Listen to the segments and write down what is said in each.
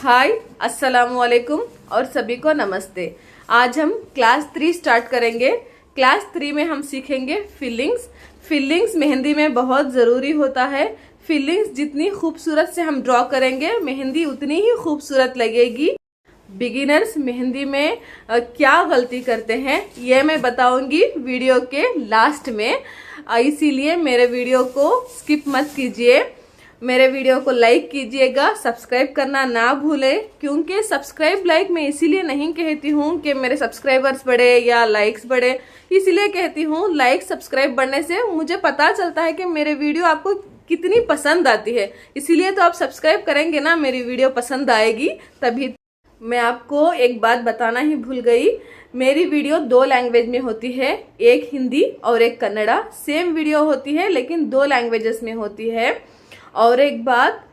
हाय, अस्सलाम वालेकुम और सभी को नमस्ते। आज हम क्लास 3 स्टार्ट करेंगे। क्लास 3 में हम सीखेंगे फिलिंग्स। फिलिंग्स मेहंदी में बहुत ज़रूरी होता है। फिलिंग्स जितनी खूबसूरत से हम ड्रॉ करेंगे मेहंदी उतनी ही खूबसूरत लगेगी। बिगिनर्स मेहंदी में क्या गलती करते हैं ये मैं बताऊंगी वीडियो के लास्ट में। इसीलिए मेरे वीडियो को स्किप मत कीजिए। मेरे वीडियो को लाइक कीजिएगा, सब्सक्राइब करना ना भूलें, क्योंकि सब्सक्राइब लाइक मैं इसीलिए नहीं कहती हूँ कि मेरे सब्सक्राइबर्स बढ़े या लाइक्स बढ़े। इसीलिए कहती हूँ लाइक सब्सक्राइब बढ़ने से मुझे पता चलता है कि मेरे वीडियो आपको कितनी पसंद आती है। इसीलिए तो आप सब्सक्राइब करेंगे ना, मेरी वीडियो पसंद आएगी तभी। मैं आपको एक बात बताना ही भूल गई, मेरी वीडियो 2 लैंग्वेज में होती है, एक हिंदी और एक कन्नड़ा। सेम वीडियो होती है लेकिन 2 लैंग्वेजेस में होती है। और एक बात,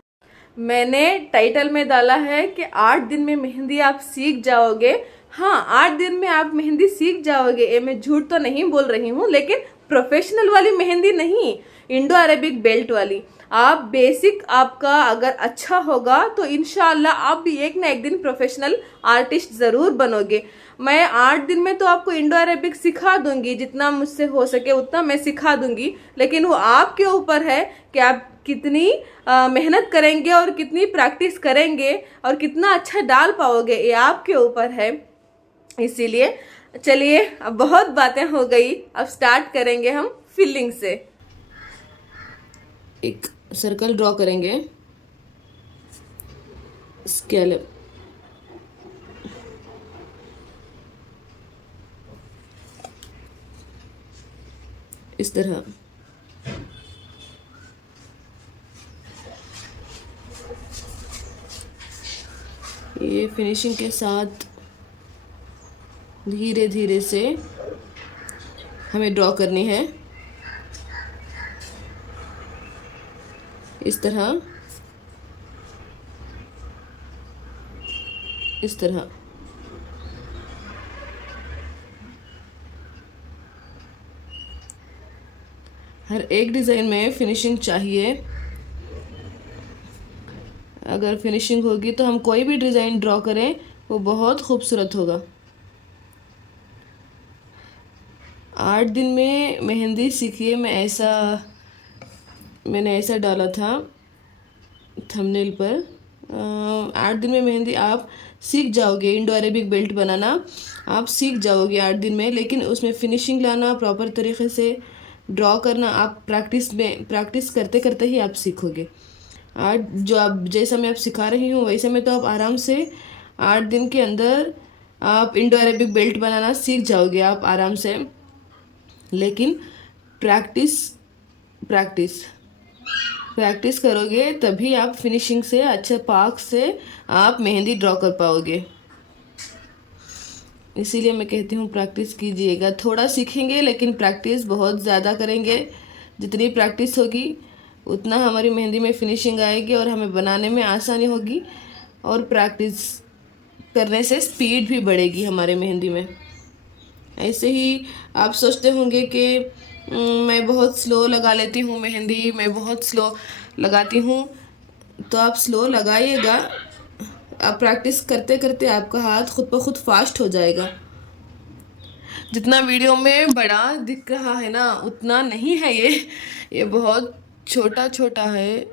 मैंने टाइटल में डाला है कि 8 दिन में मेहंदी आप सीख जाओगे। हाँ, 8 दिन में आप मेहंदी सीख जाओगे, ये मैं झूठ तो नहीं बोल रही हूँ, लेकिन प्रोफेशनल वाली मेहंदी नहीं, इंडो अरेबिक बेल्ट वाली। आप बेसिक आपका अगर अच्छा होगा तो इंशाल्लाह आप भी एक ना एक दिन प्रोफेशनल आर्टिस्ट जरूर बनोगे। मैं 8 दिन में तो आपको इंडो अरेबिक सिखा दूंगी, जितना मुझसे हो सके उतना मैं सिखा दूंगी, लेकिन वो आपके ऊपर है कि आप कितनी मेहनत करेंगे और कितनी प्रैक्टिस करेंगे और कितना अच्छा डाल पाओगे, ये आपके ऊपर है। इसीलिए चलिए, अब बहुत बातें हो गई, अब स्टार्ट करेंगे हम फिलिंग से। एक सर्कल ड्रॉ करेंगे, स्केल इस तरह। ये फिनिशिंग के साथ धीरे धीरे से हमें ड्रॉ करनी है, इस तरह इस तरह। हर एक डिज़ाइन में फिनिशिंग चाहिए। अगर फिनिशिंग होगी तो हम कोई भी डिज़ाइन ड्रॉ करें वो बहुत खूबसूरत होगा। 8 दिन में मेहंदी सीखिए, मैंने ऐसा डाला था थंबनेल पर। 8 दिन में मेहंदी आप सीख जाओगे, इंडो अरेबिक बेल्ट बनाना आप सीख जाओगे 8 दिन में, लेकिन उसमें फिनिशिंग लाना, प्रॉपर तरीके से ड्रॉ करना आप प्रैक्टिस करते करते ही आप सीखोगे। आज जो आप जैसा मैं आप सिखा रही हूँ वैसे में तो आप आराम से 8 दिन के अंदर आप इंडो अरेबिक बेल्ट बनाना सीख जाओगे आप आराम से, लेकिन प्रैक्टिस प्रैक्टिस प्रैक्टिस करोगे तभी आप फिनिशिंग से अच्छे पाक से आप मेहंदी ड्रॉ कर पाओगे। इसीलिए मैं कहती हूँ प्रैक्टिस कीजिएगा। थोड़ा सीखेंगे लेकिन प्रैक्टिस बहुत ज़्यादा करेंगे। जितनी प्रैक्टिस होगी उतना हमारी मेहंदी में फिनिशिंग आएगी और हमें बनाने में आसानी होगी, और प्रैक्टिस करने से स्पीड भी बढ़ेगी हमारे मेहंदी में। ऐसे ही आप सोचते होंगे कि मैं बहुत स्लो लगा लेती हूँ मेहंदी, मैं बहुत स्लो लगाती हूँ, तो आप स्लो लगाइएगा। आप प्रैक्टिस करते करते आपका हाथ खुद ब खुद फास्ट हो जाएगा। जितना वीडियो में बड़ा दिख रहा है ना उतना नहीं है, ये बहुत छोटा छोटा है।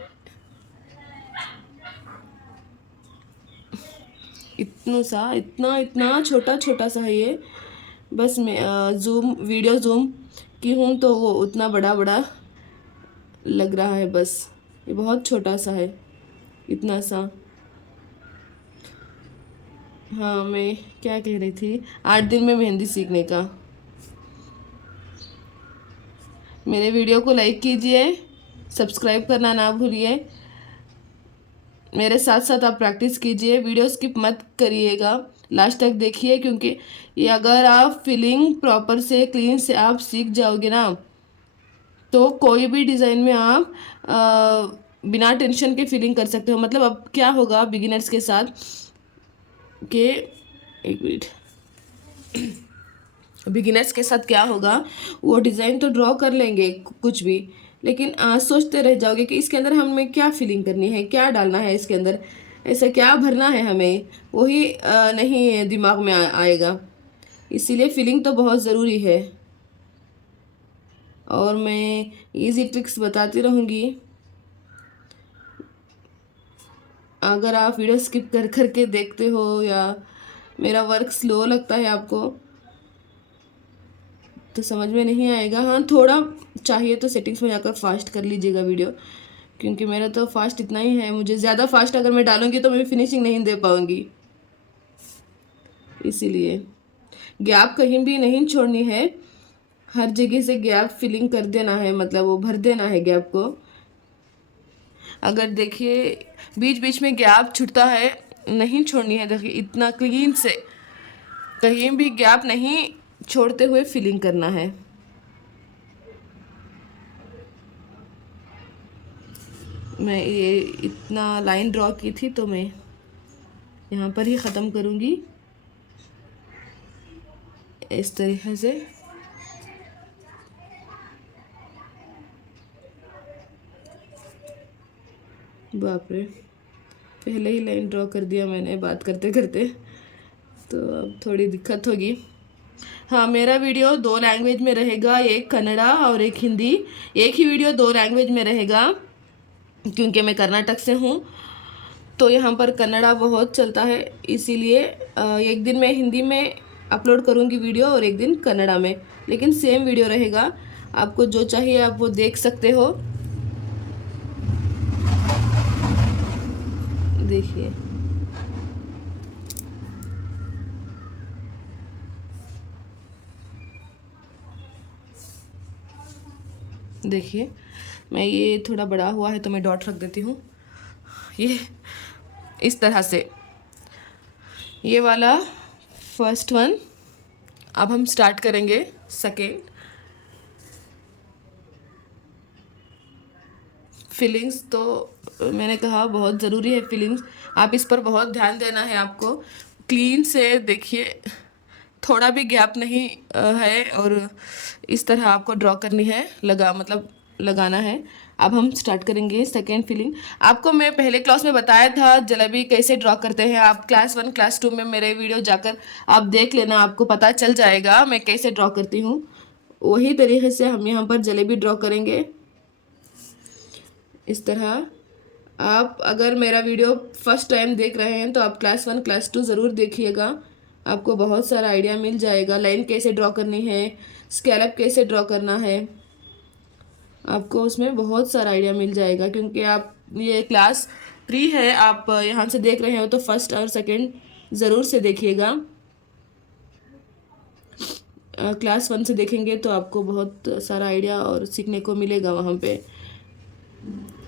इतना छोटा छोटा सा है ये। बस मैं वीडियो जूम की हूँ तो वो उतना बड़ा बड़ा लग रहा है। बस ये बहुत छोटा सा है, इतना सा। हाँ, मैं क्या कह रही थी, 8 दिन में मेहंदी सीखने का। मेरे वीडियो को लाइक कीजिए, सब्सक्राइब करना ना भूलिए। मेरे साथ साथ आप प्रैक्टिस कीजिए, वीडियो स्किप मत करिएगा, लास्ट तक देखिए, क्योंकि ये अगर आप फीलिंग प्रॉपर से क्लीन से आप सीख जाओगे ना तो कोई भी डिज़ाइन में आप बिना टेंशन के फीलिंग कर सकते हो। मतलब अब क्या होगा बिगिनर्स के साथ कि एक मिनट, बिगिनर्स के साथ क्या होगा, वो डिज़ाइन तो ड्रॉ कर लेंगे कुछ भी, लेकिन सोचते रह जाओगे कि इसके अंदर हमें क्या फीलिंग करनी है, क्या डालना है इसके अंदर। ऐसा क्या भरना है हमें, वही नहीं दिमाग में आएगा। इसीलिए फीलिंग तो बहुत ज़रूरी है। और मैं इजी ट्रिक्स बताती रहूँगी। अगर आप वीडियो स्किप कर कर के देखते हो या मेरा वर्क स्लो लगता है आपको तो समझ में नहीं आएगा। हाँ, थोड़ा चाहिए तो सेटिंग्स में जाकर फास्ट कर लीजिएगा वीडियो, क्योंकि मेरा तो फास्ट इतना ही है। मुझे ज़्यादा फास्ट अगर मैं डालूँगी तो मैं फिनिशिंग नहीं दे पाऊँगी, इसीलिए गैप कहीं भी नहीं छोड़नी है। हर जगह से गैप फिलिंग कर देना है, मतलब वो भर देना है गैप को। अगर देखिए बीच बीच में गैप छूटता है, नहीं छोड़नी है। देखिए इतना क्लीन से कहीं भी गैप नहीं छोड़ते हुए फिलिंग करना है। मैं ये इतना लाइन ड्रॉ की थी तो मैं यहाँ पर ही ख़त्म करूँगी इस तरीके से। बाप रे, पहले ही लाइन ड्रॉ कर दिया मैंने बात करते करते, तो अब थोड़ी दिक्कत होगी। हाँ, मेरा वीडियो 2 लैंग्वेज में रहेगा, एक कन्नड़ा और एक हिंदी। एक ही वीडियो 2 लैंग्वेज में रहेगा क्योंकि मैं कर्नाटक से हूँ, तो यहाँ पर कन्नड़ा बहुत चलता है। इसीलिए एक दिन मैं हिंदी में अपलोड करूँगी वीडियो और एक दिन कन्नड़ा में, लेकिन सेम वीडियो रहेगा। आपको जो चाहिए आप वो देख सकते हो। देखिए देखिए, मैं ये थोड़ा बड़ा हुआ है तो मैं डॉट रख देती हूँ। ये इस तरह से ये वाला फर्स्ट वन। अब हम स्टार्ट करेंगे सेकेंड। फीलिंग्स तो मैंने कहा बहुत ज़रूरी है फीलिंग्स, आप इस पर बहुत ध्यान देना है आपको। क्लीन से देखिए, थोड़ा भी गैप नहीं है, और इस तरह आपको ड्रॉ करनी है, लगाना है। अब हम स्टार्ट करेंगे सेकेंड फीलिंग। आपको मैं पहले क्लास में बताया था जलेबी कैसे ड्रॉ करते हैं। आप क्लास 1 क्लास 2 में मेरे वीडियो जाकर आप देख लेना, आपको पता चल जाएगा मैं कैसे ड्रॉ करती हूँ। वही तरीके से हम यहाँ पर जलेबी ड्रॉ करेंगे इस तरह। आप अगर मेरा वीडियो फर्स्ट टाइम देख रहे हैं तो आप क्लास 1 क्लास 2 ज़रूर देखिएगा, आपको बहुत सारा आइडिया मिल जाएगा। लाइन कैसे ड्रॉ करनी है, स्कैलप कैसे ड्रॉ करना है, आपको उसमें बहुत सारा आइडिया मिल जाएगा। क्योंकि आप ये क्लास 3 है, आप यहाँ से देख रहे हो तो फर्स्ट और सेकंड ज़रूर से देखिएगा। क्लास 1 से देखेंगे तो आपको बहुत सारा आइडिया और सीखने को मिलेगा वहाँ पे।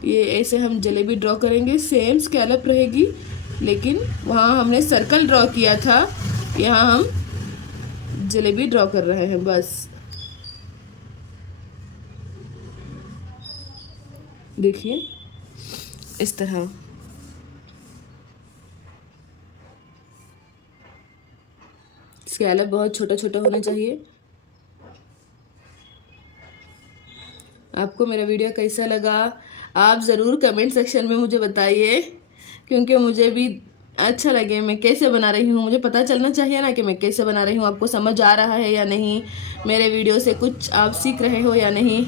ये ऐसे हम जलेबी ड्रॉ करेंगे, सेम स्कैलप रहेगी, लेकिन वहाँ हमने सर्कल ड्रॉ किया था, यहाँ हम जलेबी ड्रॉ कर रहे हैं बस। देखिए इस तरह। स्कैलप बहुत छोटा छोटा होना चाहिए। आपको मेरा वीडियो कैसा लगा आप ज़रूर कमेंट सेक्शन में मुझे बताइए, क्योंकि मुझे भी अच्छा लगे मैं कैसे बना रही हूँ। मुझे पता चलना चाहिए ना कि मैं कैसे बना रही हूँ, आपको समझ आ रहा है या नहीं, मेरे वीडियो से कुछ आप सीख रहे हो या नहीं।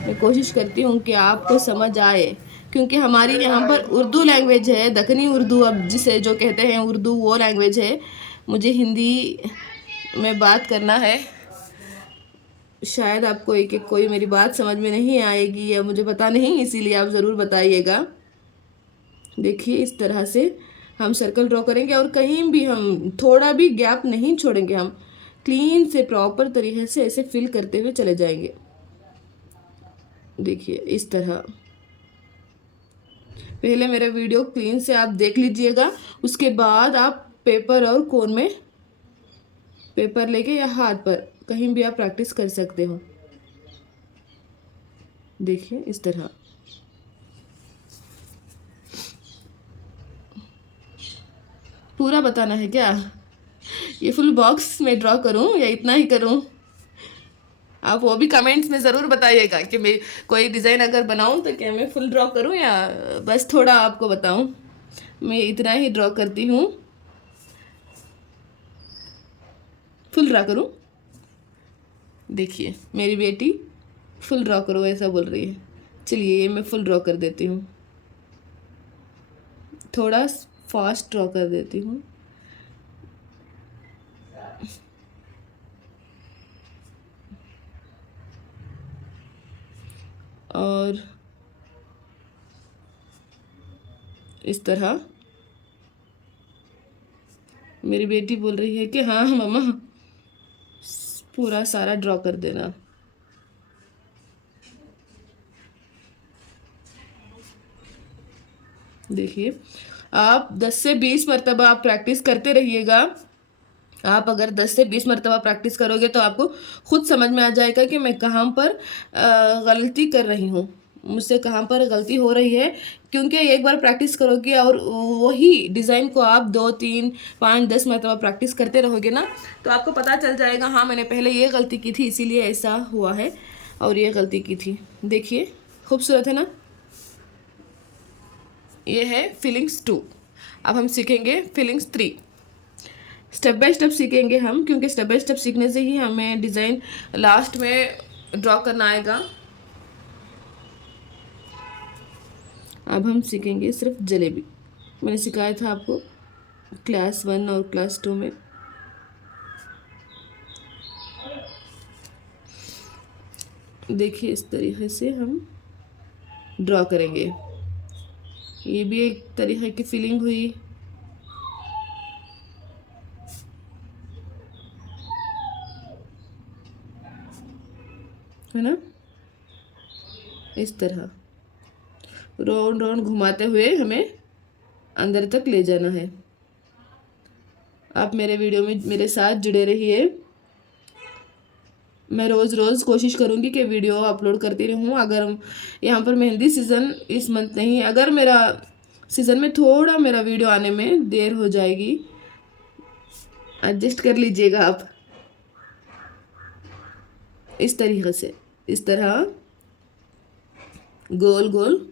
मैं कोशिश करती हूँ कि आपको समझ आए, क्योंकि हमारी यहाँ पर उर्दू लैंग्वेज है, दक्कनी उर्दू, अब जिसे जो कहते हैं उर्दू, वो लैंग्वेज है। मुझे हिंदी में बात करना है। शायद आपको एक एक कोई मेरी बात समझ में नहीं आएगी या मुझे पता नहीं, इसीलिए आप ज़रूर बताइएगा। देखिए इस तरह से हम सर्कल ड्रॉ करेंगे और कहीं भी हम थोड़ा भी गैप नहीं छोड़ेंगे। हम क्लीन से प्रॉपर तरीके से ऐसे फिल करते हुए चले जाएंगे। देखिए इस तरह। पहले मेरा वीडियो क्लीन से आप देख लीजिएगा, उसके बाद आप पेपर और कोन में पेपर लेके या हाथ पर कहीं भी आप प्रैक्टिस कर सकते हो। देखिए इस तरह। पूरा बताना है क्या? ये फुल बॉक्स में ड्रॉ करूं या इतना ही करूं? आप वो भी कमेंट्स में ज़रूर बताइएगा कि मैं कोई डिज़ाइन अगर बनाऊं तो क्या मैं फुल ड्रॉ करूं या बस थोड़ा आपको बताऊं। मैं इतना ही ड्रॉ करती हूँ, फुल ड्रॉ करूं। देखिए मेरी बेटी फुल ड्रॉ करो ऐसा बोल रही है। चलिए ये मैं फुल ड्रॉ कर देती हूँ, थोड़ा फास्ट ड्रॉ कर देती हूँ। और इस तरह मेरी बेटी बोल रही है कि हाँ मम्मा पूरा सारा ड्रॉ कर देना। देखिए आप 10 से 20 मरतबा आप प्रैक्टिस करते रहिएगा। आप अगर 10 से 20 मरतबा प्रैक्टिस करोगे तो आपको खुद समझ में आ जाएगा कि मैं कहाँ पर गलती कर रही हूँ, मुझसे कहाँ पर गलती हो रही है। क्योंकि एक बार प्रैक्टिस करोगे और वही डिज़ाइन को आप 2, 3, 5, 10 मरतबा प्रैक्टिस करते रहोगे ना तो आपको पता चल जाएगा हाँ मैंने पहले ये गलती की थी इसीलिए ऐसा हुआ है और ये गलती की थी। देखिए खूबसूरत है ना। ये है फीलिंग्स 2। अब हम सीखेंगे फीलिंग्स 3। स्टेप बाय स्टेप सीखेंगे हम, क्योंकि स्टेप बाय स्टेप सीखने से ही हमें डिज़ाइन लास्ट में ड्रॉ करना आएगा। अब हम सीखेंगे सिर्फ जलेबी। मैंने सिखाया था आपको क्लास 1 और क्लास 2 में। देखिए इस तरीके से हम ड्रॉ करेंगे। ये भी एक तरीके की फीलिंग हुई। है ना। इस तरह राउंड राउंड घुमाते हुए हमें अंदर तक ले जाना है। आप मेरे वीडियो में मेरे साथ जुड़े रहिए। मैं रोज़ रोज़ कोशिश करूँगी कि वीडियो अपलोड करती रहूँ। अगर यहाँ पर मेहंदी सीज़न इस मंथ नहीं, अगर मेरा सीज़न में थोड़ा मेरा वीडियो आने में देर हो जाएगी, एडजस्ट कर लीजिएगा आप। इस तरीके से इस तरह गोल गोल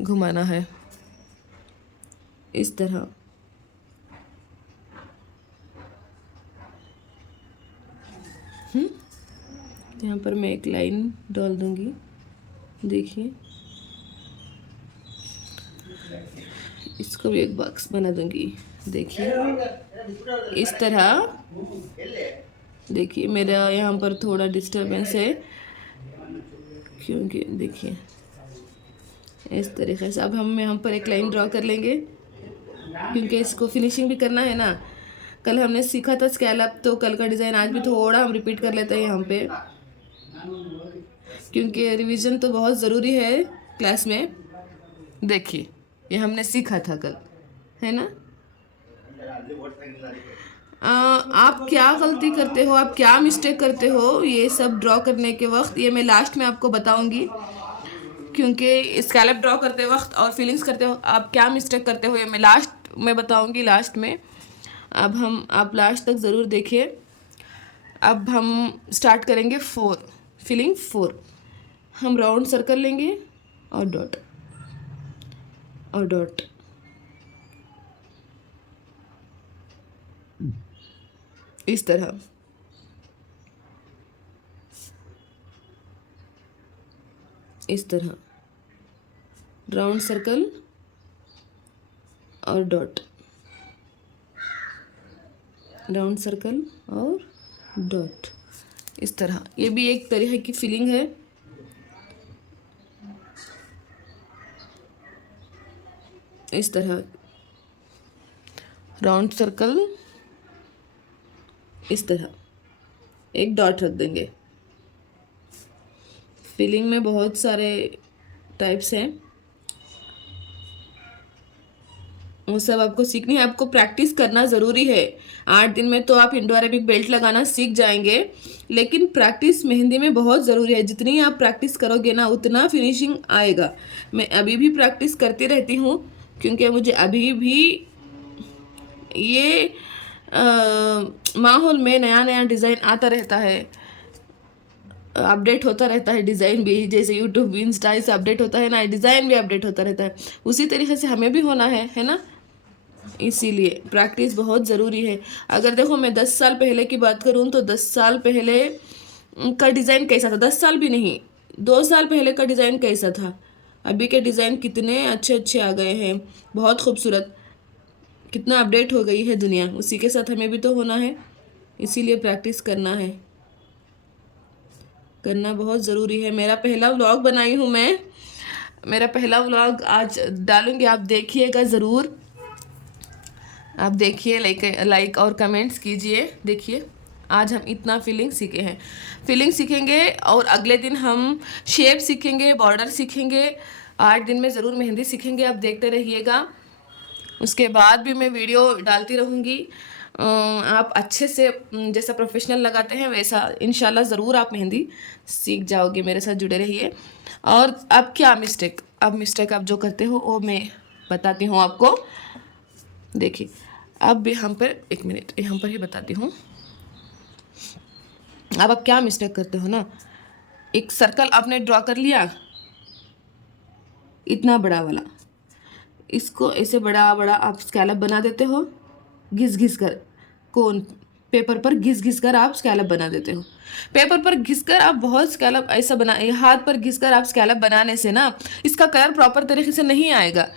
घुमाना है, इस तरह। यहाँ पर मैं एक लाइन डाल दूंगी। देखिए इसको भी एक बॉक्स बना दूंगी। देखिए इस तरह। देखिए मेरा यहाँ पर थोड़ा डिस्टरबेंस है क्योंकि देखिए इस तरीके से। अब हम यहाँ पर एक लाइन ड्रॉ कर लेंगे क्योंकि इसको फिनिशिंग भी करना है ना। कल हमने सीखा था स्कैलप, तो कल का डिज़ाइन आज भी थोड़ा हम रिपीट कर लेते हैं यहाँ पे, क्योंकि रिवीजन तो बहुत ज़रूरी है क्लास में। देखिए ये हमने सीखा था कल, है ना। आप क्या गलती करते हो, आप क्या मिस्टेक करते हो, ये सब ड्रॉ करने के वक्त ये मैं लास्ट में आपको बताऊंगी। क्योंकि स्कैलप ड्रॉ करते वक्त और फीलिंग्स करते वक्त आप क्या मिस्टेक करते हो ये मैं लास्ट में बताऊंगी, लास्ट में। अब हम आप लास्ट तक ज़रूर देखिए। अब हम स्टार्ट करेंगे 4, फीलिंग 4। हम राउंड सर्कल लेंगे और डॉट और डॉट। इस तरह इस तरह राउंड सर्कल और डॉट, राउंड सर्कल और डॉट। इस तरह ये भी एक तरह की फीलिंग है। इस तरह राउंड सर्कल, इस तरह एक डॉट रख देंगे। फीलिंग में बहुत सारे टाइप्स हैं, वो सब आपको सीखनी है, आपको प्रैक्टिस करना ज़रूरी है। 8 दिन में तो आप इंडो अरेबिक बेल्ट लगाना सीख जाएंगे, लेकिन प्रैक्टिस मेहंदी में बहुत ज़रूरी है। जितनी आप प्रैक्टिस करोगे ना उतना फिनिशिंग आएगा। मैं अभी भी प्रैक्टिस करती रहती हूँ क्योंकि मुझे अभी भी ये माहौल में नया नया डिज़ाइन आता रहता है। अपडेट होता रहता है, डिज़ाइन भी जैसे यूट्यूब इंस्टा से अपडेट होता है ना, डिज़ाइन भी अपडेट होता रहता है, उसी तरीके से हमें भी होना है ना। इसीलिए प्रैक्टिस बहुत ज़रूरी है। अगर देखो मैं 10 साल पहले की बात करूँ तो 10 साल पहले का डिज़ाइन कैसा था, 10 साल भी नहीं, 2 साल पहले का डिज़ाइन कैसा था, अभी के डिज़ाइन कितने अच्छे अच्छे आ गए हैं, बहुत खूबसूरत, कितना अपडेट हो गई है दुनिया, उसी के साथ हमें भी तो होना है। इसीलिए प्रैक्टिस करना है, करना बहुत ज़रूरी है। मेरा पहला व्लॉग बनाई हूँ मैं, मेरा पहला व्लॉग आज डालूंगी, आप देखिएगा ज़रूर, आप देखिए, लाइक और कमेंट्स कीजिए। देखिए आज हम इतना फीलिंग सीखे हैं, फीलिंग सीखेंगे और अगले दिन हम शेप सीखेंगे, बॉर्डर सीखेंगे, 8 दिन में ज़रूर मेहंदी सीखेंगे, आप देखते रहिएगा। उसके बाद भी मैं वीडियो डालती रहूँगी। आप अच्छे से जैसा प्रोफेशनल लगाते हैं वैसा इंशाल्लाह ज़रूर आप मेहंदी सीख जाओगे, मेरे साथ जुड़े रहिए। और अब क्या मिस्टेक, अब मिस्टेक आप जो करते हो वो मैं बताती हूँ आपको। देखिए अब यहाँ पर, एक मिनट यहाँ पर ही बताती हूँ। अब आप क्या मिस्टेक करते हो ना, एक सर्कल आपने ड्रॉ कर लिया इतना बड़ा वाला, इसको ऐसे बड़ा बड़ा आप स्कैलप बना देते हो, घिस घिस कर, कोन पेपर पर घिस घिस कर आप स्कैलप बना देते हो। पेपर पर घिस कर आप बहुत स्कैलप ऐसा बना, हाथ पर घिस कर आप स्कैलप बनाने से ना इसका कलर प्रॉपर तरीके से नहीं आएगा,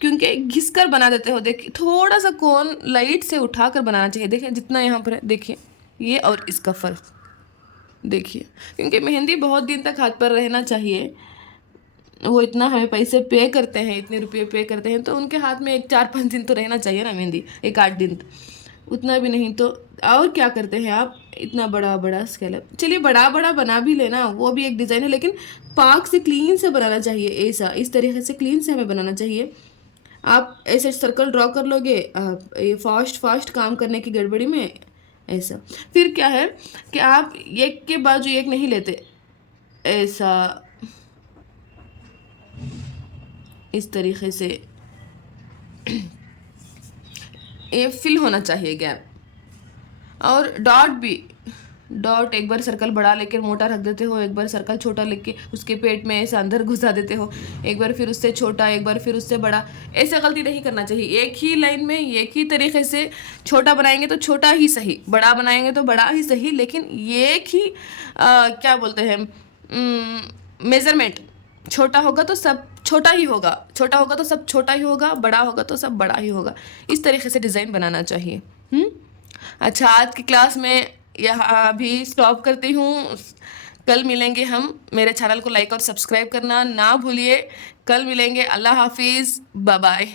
क्योंकि घिस कर बना देते हो। देखिए थोड़ा सा कोन लाइट से उठा कर बनाना चाहिए। देखिए जितना यहाँ पर है, देखिए ये और इसका फ़र्क देखिए, क्योंकि मेहंदी बहुत दिन तक हाथ पर रहना चाहिए। वो इतना हमें पैसे पे करते हैं, इतने रुपये पे करते हैं, तो उनके हाथ में 4-5 दिन तो रहना चाहिए ना मेहंदी, 1-8 दिन, उतना भी नहीं तो। और क्या करते हैं आप, इतना बड़ा बड़ा स्कैलप, चलिए बड़ा बड़ा बना भी लेना, वो भी एक डिज़ाइन है, लेकिन पाक से क्लीन से बनाना चाहिए, ऐसा इस तरीके से क्लीन से हमें बनाना चाहिए। आप ऐसे सर्कल ड्रॉ कर लोगे ये फास्ट काम करने की गड़बड़ी में ऐसा, फिर क्या है कि आप एक के बाजू एक नहीं लेते, ऐसा इस तरीके से ये फिल होना चाहिए गैप। और डॉट भी, डॉट एक बार सर्कल बड़ा लेकर मोटा रख देते हो, एक बार सर्कल छोटा लेके उसके पेट में ऐसे अंदर घुसा देते हो, एक बार फिर उससे छोटा, एक बार फिर उससे बड़ा, ऐसे गलती नहीं करना चाहिए। एक ही लाइन में एक ही तरीके से छोटा बनाएंगे तो छोटा ही सही, बड़ा बनाएंगे तो बड़ा ही सही, लेकिन एक ही क्या बोलते हैं मेज़रमेंट, छोटा होगा तो सब छोटा ही होगा, छोटा होगा तो सब छोटा ही होगा, बड़ा होगा तो सब बड़ा ही होगा, इस तरीके से डिज़ाइन बनाना चाहिए। अच्छा आज की क्लास में यहाँ अभी स्टॉप करती हूँ, कल मिलेंगे हम। मेरे चैनल को लाइक और सब्सक्राइब करना ना भूलिए। कल मिलेंगे। अल्लाह हाफिज़, बाय बाय।